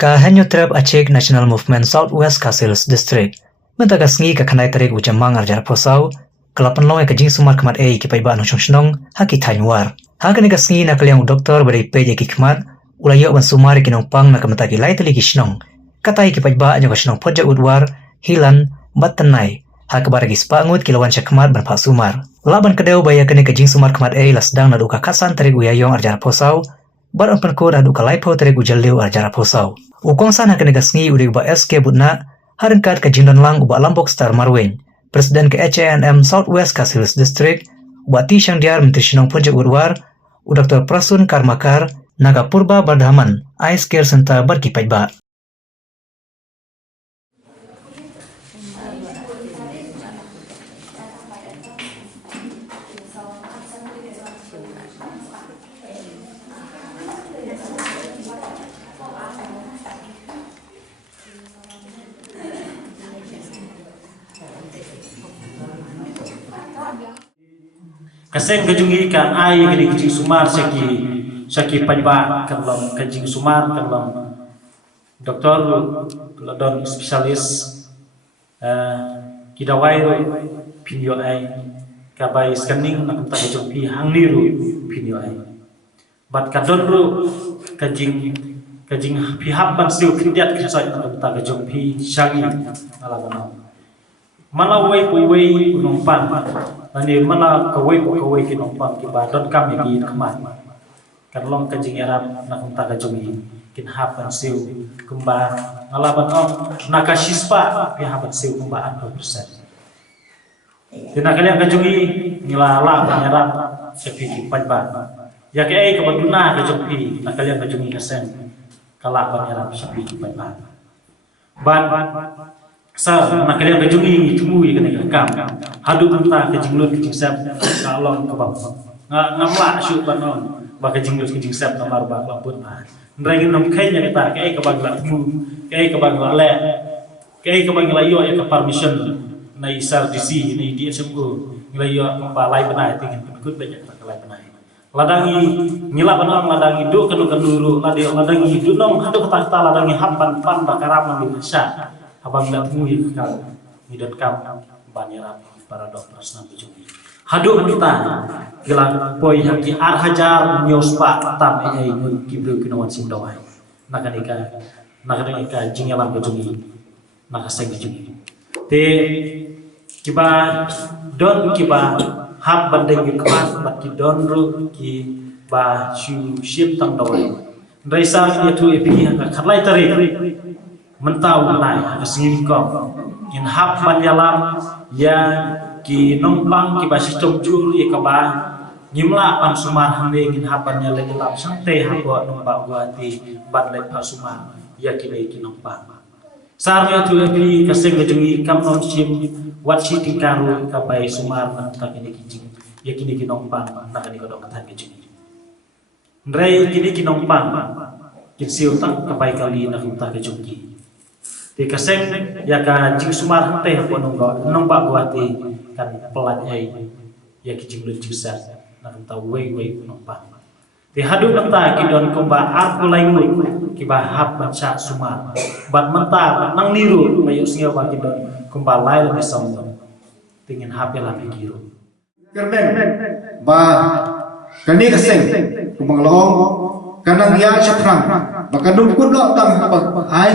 Ka Hanyo Trap Aceh National Movement Southwest Kasilis District. Menta ka sngi ka kanai tarik ujamang arjar posau. Kalapan long ka jing sumar kemat ki paiba no shnong haki tanyuar. Haka ni ka sngi na kaliang doktor beri peje ki kemat. Ulayo ban sumar ki nong pang na kamata ki lai tali ki shnong. Katai ki paiba anyo ka shnong pojak udwar hilan batanai. Haka baragi spangut ki lawan kemat ban pak sumar. Laban kadeu baya kani ka jing sumar kemat lasdang na duka kasan tarik uyayong arjar posau. Baron penko na duka laipo tarik ujaliu arjar posau. Ukong sana kena gasngi udi uba SK Budna haringkat ke jindon lang uba Lambok Star Marwin Presiden ke HANM Southwest Kasilis District uba Ti Syangdiar Menteri Sinong Projek Udwar u Dr. Prasun Karmakar Naga Purba Bardhaman Ice Care Center Barkipaiba. Kaseng kajungi kan ai kini kajing sumar saki pajba kalom kajing sumar kalom doktor ladon spesialis kidawai pinyo ai kabai scanning nak ta kajung pi hangniru pinyo ai bat kadon ru kajing pihak ban siu kindiat kisai nak ta kajung pi syagi alaban malawai kuwai numpang Nani mana kawai kinompan kibadon kami ki kemat. Karlong kajing Arab nak unta kajungi kin hapan siu kemba ngalaban om nakasispa pi hapan siu kemba 100%. Tina kalian kajungi ngilala penyerap sepi pajba. Ya ke kebaduna kajungi nak kalian kajungi kesen kala penyerap sepi pajba. Ban sa nak kalian kajungi tumui kena kam hadu unta kajing lut kajing sap kalong kabang ngamla syuk banon ba kajing lut kajing sap namar ba lampun ma nrengin nom kenya kita ke kabang la tumu ke kabang la le ke kabang la yo ya ka permission na isar disi ni dia sembu nglayo ba lai benai tingin kut banyak tak lai benai ladangi ngila banon ladangi do kanu kanuru ladangi do nom hadu kata ladangi hampan pan bakarama min sya abang dak mui kal midon kam banyarap para dokter senam kejungi hadu kita gelang poi haki hajar nyospa tam ai mun kibru kinawan sindawai nakanika jingalan kejungi nakaseng kejungi te kiba don kiba hab bandeng ki kemas bat ki don ru ki ba shu ship tang dawai raisa itu epi ka kharlai tari mentau nai asingin kau in hap banyalam ya ki nompang ki basi tomjur ya kaba nyimla pan sumar hande ingin hapannya lagi lap santai habo nombak guati bat le pasumar ya ki nompang sarnya tu epi kaseng kejungi kam non sim wat si tingkaru kabai sumar nak kini kijing ya kini ki nompang nak kini kodok katan kejungi ndrei kini ki nompang kin siu tak kabai kali nak unta kejungi di kaseng ya ka jing sumar hante hapo nombak guati kan pelat ai ya ki jing lut jusar nak ta wei nombak di hadu nata ki don komba ar pulaingut ki ba hap baca sumar bat menta nang niru mayu singa ba ki don komba lai le som tingin hap la pikiru kerben ba kani kaseng kumbang long kanang ya chakrang baka dungkut lo tang ai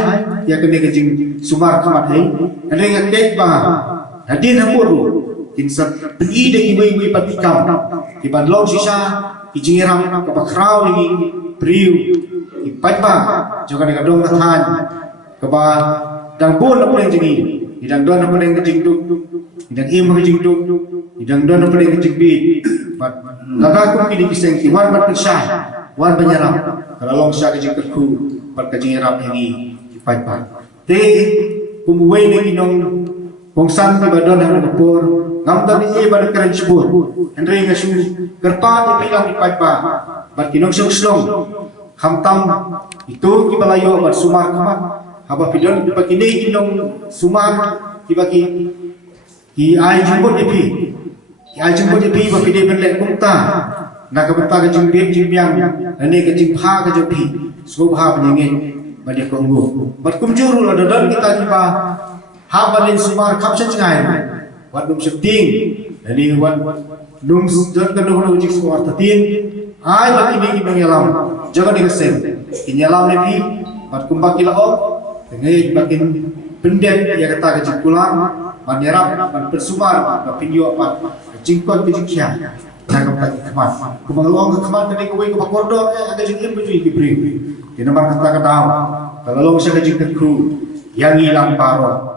ya kene kejing sumar kamat hai ane ngakek ba hadin hamuru insat i de iwi patikam di bandlong sisa kijing ram ka bakrau ni priu ipat ba joka ne kadong kathan ka ba dang bun na puleng jingi idang don na puleng kejing duk idang im kejing duk idang don na puleng kejing bi bat laga ku ki di kiseng ki wan bat sha wan banyaram kalau long sya kejing terku bat kejing ram ini ipat ba te kumuway na inong kung saan di badon ang napur ngamdar ni iba na karen sibur Henry nga siya karpa ipilang ipagpa bat kinong siyong hamtam itu kibalayo bat sumar kamat haba pidon pagkinay kinong sumar kibaki ki ay jumbot ipi ba pide benlek kumta nakabenta ka jimbiang nani ka jimpha ka jimpi subha penyengin bagi Kongo. Berkumjuru lah dalam kita tiba habalin sumar kapsa cengai. Wadum seting, jadi wadum dan kedua uji sumar tatin. Ay bagi bagi menyelam, jangan dikesen. Inyelam lebih, berkumpah kilau, dengan bakin pendek yang kata kejikulan, menyerap, bersumar, berpinju apa, kejingkot kejingkian. Jangan kata kemat. Kumanglong kemat tadi kau ikut kordo, ada jingkin baju ikibri. Di nomor kata-kata, kalau lo bisa kejingkat kru, yang hilang paro.